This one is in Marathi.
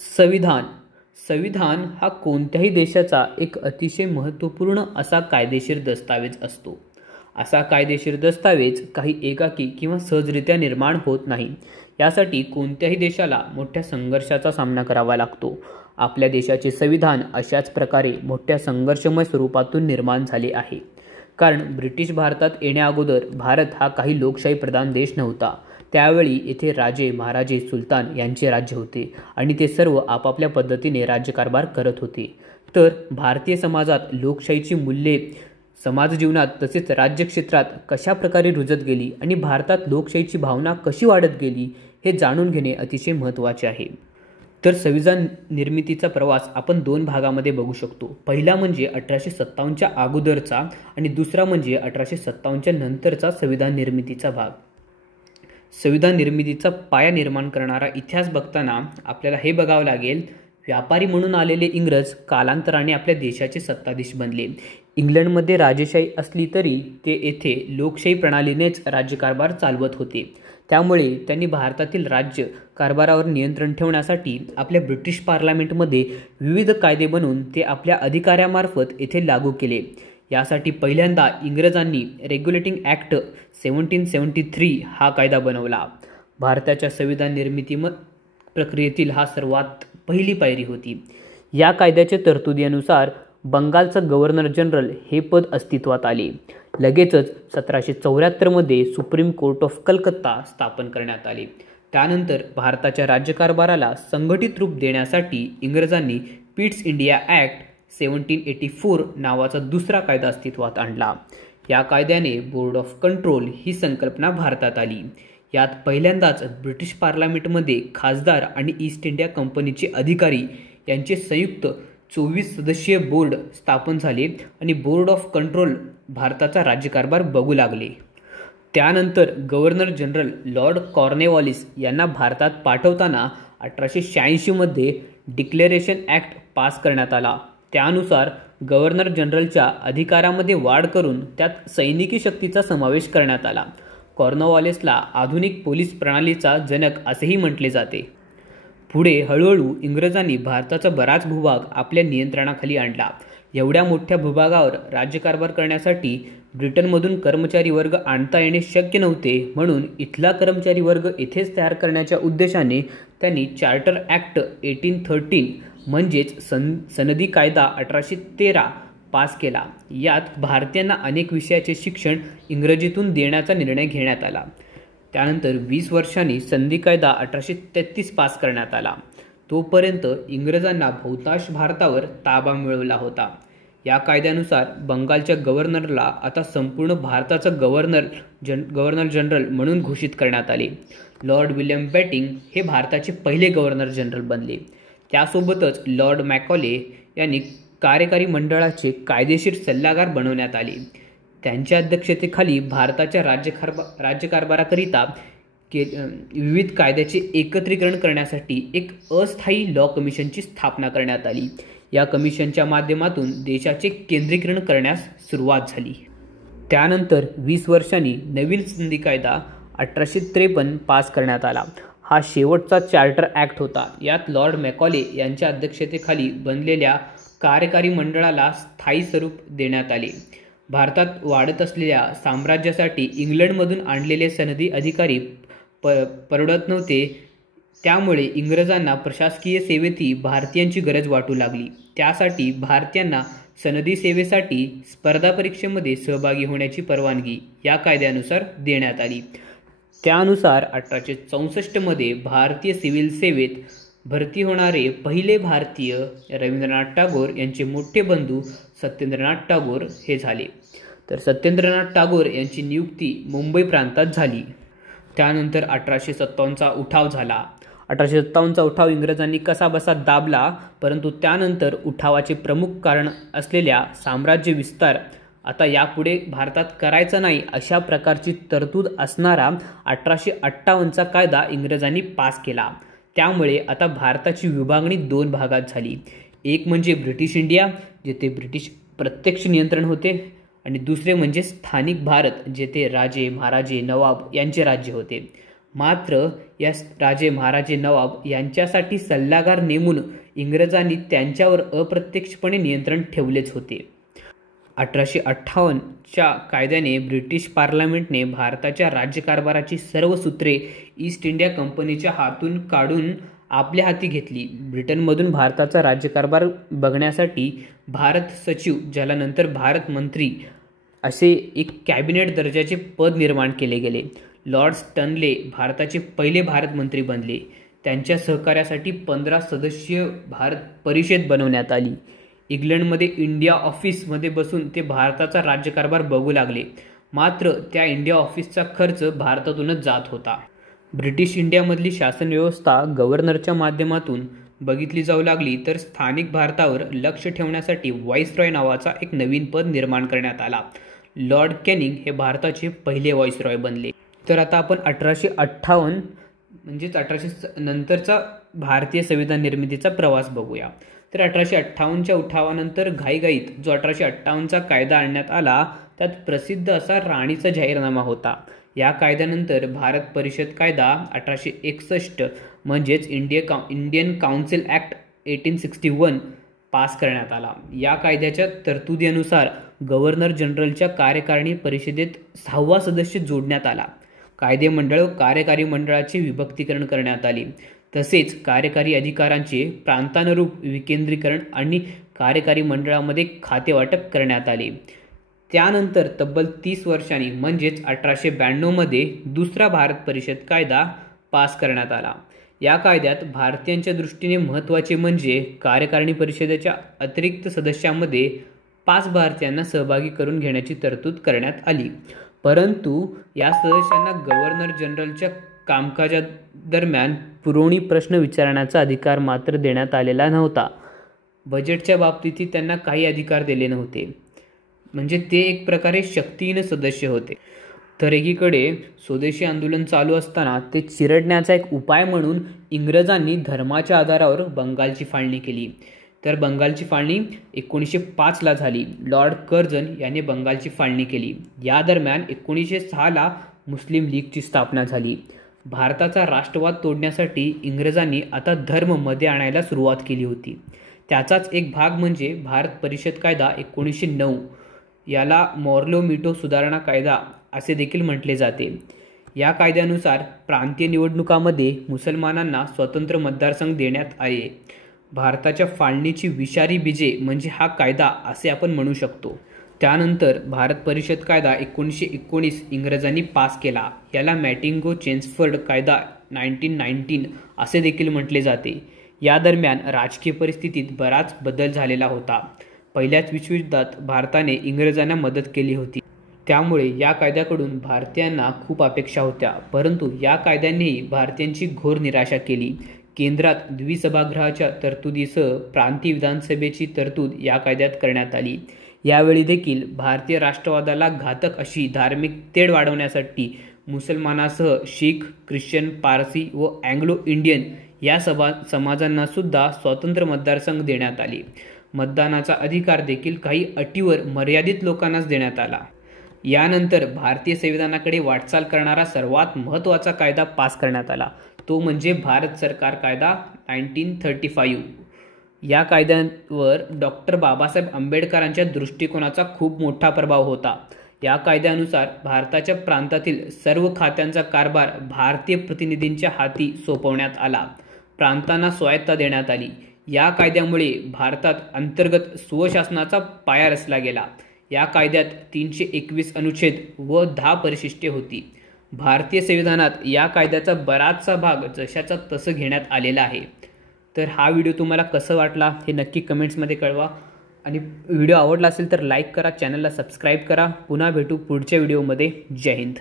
संविधान संविधान हा कोणत्याही देशाचा एक अतिशय महत्त्वपूर्ण असा कायदेशीर दस्तावेज असतो। असा कायदेशीर दस्तावेज काही एकाकी किंवा सहजरित्या निर्माण होत नाही। यासाठी कोणत्याही देशाला मोठ्या संघर्षाचा सामना करावा लागतो। आपल्या देशाचे संविधान अशाच प्रकारे मोठ्या संघर्षमय स्वरूपातून निर्माण झाले आहे। कारण ब्रिटिश भारतात येण्याअगोदर भारत हा काही लोकशाही प्रधान देश नव्हता। त्यावेळी येथे राजे, महाराजे, सुलतान यांचे राज्य होते आणि ते सर्व आपापल्या पद्धतीने राज्यकारभार करत होते। तर भारतीय समाजात लोकशाहीची मूल्ये समाज जीवनात तसेच राज्यक्षेत्रात कशा प्रकारे रुजत गेली आणि भारतात लोकशाहीची भावना कशी वाढत गेली हे जाणून घेणे अतिशय महत्त्वाचे आहे। तर संविधान निर्मितीचा प्रवास आपण दोन भागामध्ये बघू शकतो। पहिला म्हणजे 1857च्या अगोदरचा आणि दुसरा म्हणजे 1857च्या नंतरचा संविधान निर्मितीचा भाग। संविधान निर्मितीचा पाया निर्माण करणारा इतिहास बघताना आपल्याला हे बघावं लागेल, व्यापारी म्हणून आलेले इंग्रज कालांतराने आपल्या देशाचे सत्ताधीश बनले। इंग्लंडमध्ये राजेशाही असली तरी ते येथे लोकशाही प्रणालीनेच राज्यकारभार चालवत होते। त्यामुळे त्यांनी भारतातील राज्य कारभारावर नियंत्रण ठेवण्यासाठी आपल्या ब्रिटिश पार्लमेंटमध्ये विविध कायदे बनवून ते आपल्या अधिकाऱ्यामार्फत येथे लागू केले। यासाठी पहिल्यांदा इंग्रजांनी रेग्युलेटिंग ॲक्ट 1773 हा कायदा बनवला। भारताच्या संविधान निर्मिती प्रक्रियेतील हा सर्वात पहिली पायरी होती। या कायद्याच्या तरतुदीनुसार बंगालचा गव्हर्नर जनरल हे पद अस्तित्वात आले। लगेचच 1774 मध्ये सुप्रीम कोर्ट ऑफ कलकत्ता स्थापन करण्यात आले। त्यानंतर भारताच्या राज्यकारभाराला संघटित रूप देण्यासाठी इंग्रजांनी पिट्स इंडिया ॲक्ट 1784 नावाचा दुसरा कायदा अस्तित्वात आणला। या कायद्याने बोर्ड ऑफ कंट्रोल ही संकल्पना भारतात आली। यात पहिल्यांदाच ब्रिटिश पार्लमेंटमध्ये खासदार आणि ईस्ट इंडिया कंपनीचे अधिकारी यांचे संयुक्त 24 सदस्यीय बोर्ड स्थापन झाले आणि बोर्ड ऑफ कंट्रोल भारताचा राज्यकारभार बघू लागले। त्यानंतर गव्हर्नर जनरल लॉर्ड कॉर्नवॉलिस यांना भारतात पाठवताना 1886 मध्ये डिक्लेरेशन ॲक्ट पास करण्यात आला। त्यानुसार गव्हर्नर जनरलच्या अधिकारामध्ये वाढ करून त्यात सैनिकी शक्तीचा समावेश करण्यात आला। कॉर्नवॉलिसला आधुनिक पोलीस प्रणालीचा जनक असेही म्हटले जाते। पुढे हळूहळू इंग्रजांनी भारताचा बराच भूभाग आपल्या नियंत्रणाखाली आणला। एवढ्या मोठ्या भूभागावर राज्यकारभार करण्यासाठी ब्रिटनमधून कर्मचारी वर्ग आणता येणे शक्य नव्हते, म्हणून इथला कर्मचारी वर्ग येथेच तयार करण्याच्या उद्देशाने त्यांनी चार्टर ॲक्ट 1813 म्हणजेच सनदी कायदा 1813 पास केला। यात भारतीयांना अनेक विषयाचे शिक्षण इंग्रजीतून देण्याचा निर्णय घेण्यात आला। त्यानंतर 20 वर्षांनी संधी कायदा 1833 पास करण्यात आला। तोपर्यंत इंग्रजांना बहुतांश भारतावर ताबा मिळवला होता। या कायद्यानुसार बंगालच्या गव्हर्नरला आता संपूर्ण भारताचा गव्हर्नर जनरल म्हणून घोषित करण्यात आले। लॉर्ड विल्यम बेटिंग हे भारताचे पहिले गव्हर्नर जनरल बनले। त्यासोबतच लॉर्ड मॅकॉले यांनी कार्यकारी मंडळाचे कायदेशीर सल्लागार बनवण्यात आले। त्यांच्या अध्यक्षतेखाली भारताच्या राज्यकारभाराकरिता विविध कायद्याचे एकत्रीकरण करण्यासाठी एक अस्थायी लॉ कमिशनची स्थापना करण्यात आली। या कमिशनच्या माध्यमातून देशाचे केंद्रीकरण करण्यास सुरुवात झाली। त्यानंतर 20 वर्षांनी नवीन संधी कायदा 1853 पास करण्यात आला। हा शेवटचा चार्टर ॲक्ट होता। यात लॉर्ड मॅकॉले यांच्या अध्यक्षतेखाली बनलेल्या कार्यकारी मंडळाला स्थायी स्वरूप देण्यात आले। भारतात वाढत असलेल्या साम्राज्यासाठी इंग्लंडमधून आणलेले सनदी अधिकारी परवडत नव्हते। त्यामुळे इंग्रजांना प्रशासकीय सेवेतही भारतीयांची गरज वाटू लागली। त्यासाठी भारतीयांना सनदी सेवेसाठी स्पर्धा परीक्षेमध्ये सहभागी होण्याची परवानगी या कायद्यानुसार देण्यात आली। त्यानुसार 1864 मध्ये भारतीय सिव्हिल सेवेत भरती होणारे पहिले भारतीय रवींद्रनाथ टागोर यांचे मोठे बंधू सत्येंद्रनाथ टागोर हे झाले। तर सत्येंद्रनाथ टागोर यांची नियुक्ती मुंबई प्रांतात झाली। त्यानंतर 1857चा उठाव झाला। 1857चा उठाव इंग्रजांनी कसाबसा दाबला, परंतु त्यानंतर उठावाचे प्रमुख कारण असलेल्या साम्राज्य विस्तार आता यापुढे भारतात करायचा नाही अशा प्रकारची तरतूद असणारा 1858चा कायदा इंग्रजांनी पास केला। त्यामुळे आता भारताची विभागणी दोन भागात झाली। एक म्हणजे ब्रिटिश इंडिया, जेथे ब्रिटिश प्रत्यक्ष नियंत्रण होते, आणि दुसरे म्हणजे स्थानिक भारत, जेथे राजे, महाराजे, नवाब यांचे राज्य होते। मात्र या राजे महाराजे नवाब यांच्यासाठी सल्लागार नेमून इंग्रजांनी त्यांच्यावर अप्रत्यक्षपणे नियंत्रण ठेवलेच होते. 1858च्या कायद्याने ब्रिटिश पार्लमेंटने भारताच्या राज्यकारभाराची सर्व सूत्रे ईस्ट इंडिया कंपनीच्या हातून काढून आपल्या हाती घेतली. ब्रिटनमधून भारताचा राज्यकारभार बघण्यासाठी भारत सचिव, ज्याला नंतर भारत मंत्री असे एक कॅबिनेट दर्जाचे पद निर्माण केले गेले. लॉर्ड स्टनले भारताचे पहिले भारत मंत्री बनले. त्यांच्या सहकार्यासाठी 15 सदस्यीय भारत परिषद बनवण्यात आली. इंग्लंडमध्ये इंडिया ऑफिसमध्ये बसून ते भारताचा राज्यकारभार बघू लागले. मात्र त्या इंडिया ऑफिसचा खर्च भारतातूनच जात होता. ब्रिटिश इंडियामधली शासन व्यवस्था गव्हर्नरच्या माध्यमातून बघितली जाऊ लागली तर स्थानिक भारतावर लक्ष ठेवण्यासाठी व्हाईसरॉय नावाचा एक नवीन पद निर्माण करण्यात आला. लॉर्ड कॅनिंग हे भारताचे पहिले व्हाईसरॉय बनले. तर आता आपण 1858 म्हणजेच 1800 नंतरचा भारतीय संविधान निर्मितीचा प्रवास बघूया. तर 1858च्या उठावानंतर घाईघाईत जो 1858चा कायदा आणण्यात आला त्यात प्रसिद्ध असा राणीचा जाहीरनामा होता. या कायद्यानंतर भारत परिषद कायदा 1861 म्हणजेच इंडियन काउन्सिल ॲक्ट 1861 पास करण्यात आला. या कायद्याच्या तरतुदीनुसार गव्हर्नर जनरलच्या कार्यकारिणी परिषदेत 6वा सदस्य जोडण्यात आला. कायदेमंडळ व कार्यकारी मंडळाचे विभक्तीकरण करण्यात आले. तसेच कार्यकारी अधिकारांचे प्रांतानुरूप विकेंद्रीकरण आणि कार्यकारी मंडळामध्ये खातेवाटप करण्यात आले. त्यानंतर तब्बल 30 वर्षांनी म्हणजेच 1892 मध्ये दुसरा भारत परिषद कायदा पास करण्यात आला. या कायद्यात भारतीयांच्या दृष्टीने महत्त्वाचे म्हणजे कार्यकारिणी परिषदेच्या अतिरिक्त सदस्यांमध्ये 5 भारतीयांना सहभागी करून घेण्याची तरतूद करण्यात आली. परंतु या सदस्यांना गव्हर्नर जनरलच्या कामकाजादरम्यान पुरवणी प्रश्न विचारण्याचा अधिकार मात्र देण्यात आलेला नव्हता. बजेटच्या बाबतीतही त्यांना काही अधिकार दिले नव्हते. म्हणजे ते एक प्रकारे शक्तिहीन सदस्य होते. तर एकीकडे स्वदेशी आंदोलन चालू असताना ते चिरडण्याचा एक उपाय म्हणून इंग्रजांनी धर्माच्या आधारावर बंगालची फाळणी केली. तर बंगालची फाळणी 1905ला झाली. लॉर्ड कर्झन यांनी बंगालची फाळणी केली. या दरम्यान 1906ला मुस्लिम लीगची स्थापना झाली. भारताचा राष्ट्रवाद तोडण्यासाठी इंग्रजांनी आता धर्म मध्ये आणायला सुरुवात केली होती. त्याचाच एक भाग म्हणजे भारत परिषद कायदा 1909. याला मॉर्लो मिटो सुधारणा कायदा असे देखील म्हटले जाते. या कायद्यानुसार प्रांतीय निवडणुकामध्ये मुसलमानांना स्वतंत्र मतदारसंघ देण्यात आले. भारताच्या फाळणीची विषारी बीजे म्हणजे हा कायदा असे आपण म्हणू शकतो. त्यानंतर भारत परिषद कायदा 1919 इंग्रजांनी पास केला. याला मॅटिंगो चेम्सफर्ड कायदा 1919 असे देखील म्हटले जाते. या दरम्यान राजकीय परिस्थितीत बराच बदल झालेला होता. पहिल्याच विश्वयुद्धात भारताने इंग्रजांना मदत केली होती. त्यामुळे या कायद्याकडून भारतीयांना खूप अपेक्षा होत्या. परंतु या कायद्यानेही भारतीयांची घोर निराशा केली. केंद्रात द्विसभागृहाच्या तरतुदीसह प्रांतीय विधानसभेची तरतूद या कायद्यात करण्यात आली. यावेळी देखील भारतीय राष्ट्रवादाला घातक अशी धार्मिक तेढ वाढवण्यासाठी मुसलमानासह शीख, ख्रिश्चन, पारसी व अँग्लो इंडियन या समाजांना सुद्धा स्वतंत्र मतदारसंघ देण्यात आले. मतदानाचा अधिकार देखील काही अटीवर मर्यादित लोकांनाच देण्यात आला. यानंतर भारतीय संविधानाकडे वाटचाल करणारा सर्वात महत्त्वाचा कायदा पास करण्यात आला. तो म्हणजे भारत सरकार कायदा 1935. या कायद्यावर डॉक्टर बाबासाहेब आंबेडकरांच्या दृष्टिकोनाचा खूप मोठा प्रभाव होता. या कायद्यानुसार भारताच्या प्रांतातील सर्व खात्यांचा कारभार भारतीय प्रतिनिधींच्या हाती सोपवण्यात आला. प्रांतांना स्वायत्ता देण्यात आली. या कायद्यामुळे भारतात अंतर्गत स्वशासनाचा पाया रचला गेला. या कायद्यात 321 अनुच्छेद व 10 परिशिष्टे होती. भारतीय संविधानात या कायद्याचा बराचसा भाग जशाचा तसं घेण्यात आलेला आहे. तर हा व्हिडिओ तुम्हाला कसा वाटला हे नक्की कमेंट्समध्ये कळवा. आणि व्हिडिओ आवडला असेल तर लाईक करा, चॅनलला सबस्क्राईब करा. पुन्हा भेटू पुढच्या व्हिडिओमध्ये. जय हिंद.